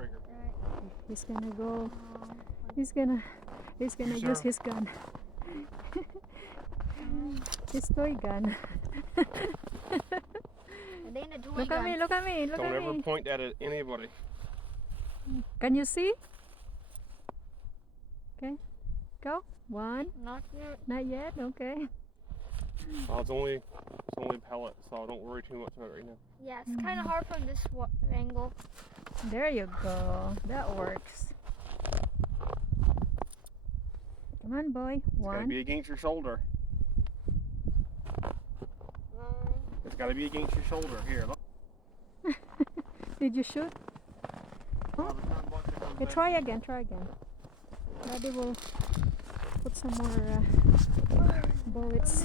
trigger. He's gonna go. He's gonna use his gun. His toy gun. Look at me, look at me, look Don't at ever me. point that at anybody. Can you see? Okay, go. One. Not yet. Not yet. Okay. It's only pellet, so don't worry too much about it right now. Yeah, it's kind of hard from this angle. There you go. That works. Come on, boy. It's gotta One. be against your shoulder. It's gotta be against your shoulder. Here, look. Did you shoot? Oh. Okay, try again. Try again. Daddy will put some more bullets.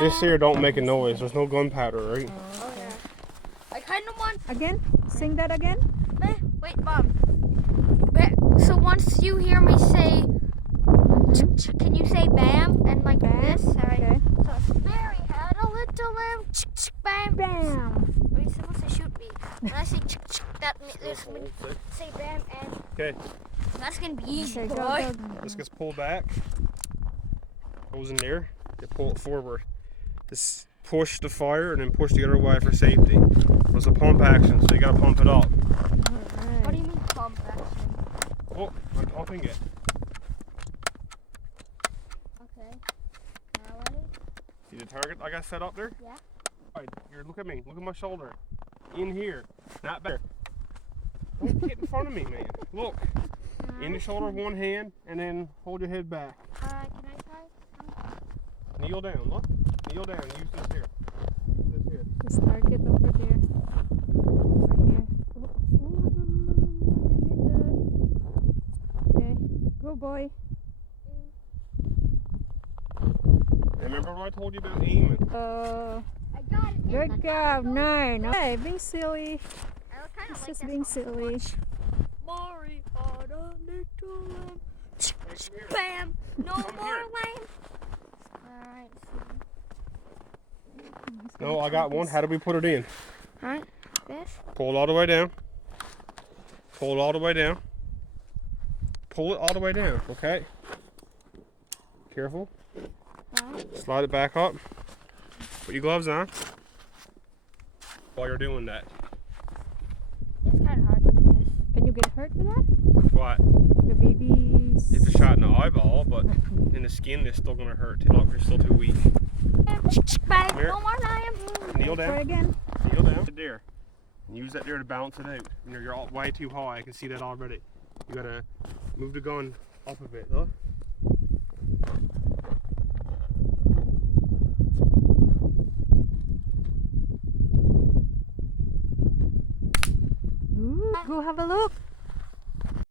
This here don't make a noise. There's no gunpowder, right? Oh, okay. I kind of want. Again? Sing that again? Wait, Mom. So once you hear me say, can you say bam and like Bam? this? Alright. Okay. So Mary had a little lamb. Bam. Bam! Wait, someone say shoot me. When I say that means say bam and. Okay. That's gonna be easy, Okay, boy. go. This gets pulled back. Goes in there. You pull it forward. Just push the fire and then push the other way for safety. There's a pump action, so you gotta pump it up. What do you mean pump action? Oh, I'm pumping it. Okay. Now ready? See the target I got set up there? Yeah. Alright, here, look at me. Look at my shoulder. In here. Not there. Don't get in front of me, man. Look. In the shoulder with one hand, and then hold your head back. Can I try? Kneel down, look. Kneel down. Use this here. Use this here. Just target over there. Over here. Okay, go boy. And remember what I told you about aiming? I got it. Good job, nine. Okay, being silly. I kind of It's like just this being one. silly. Mari on a little lamb. Here. Bam! No Come more here. lamb. Alright, No, I got one. How do we put it in? Alright, this. Pull it all the way down. Pull it all the way down. Pull it all the way down, okay? Careful. Alright. Slide it back up. Put your gloves on while you're doing that. It's kind of hard to do this. Can you get hurt with that? What? The babies. It's a shot in the eyeball, but in the skin it's still gonna hurt. Look, you're still too weak. Bang! Here. No more lamb. Kneel Try down. again. Kneel down. There. And use that there to balance it out. You're all way too high. I can see that already. You gotta move the gun up a bit, though. Ooh, go have a look.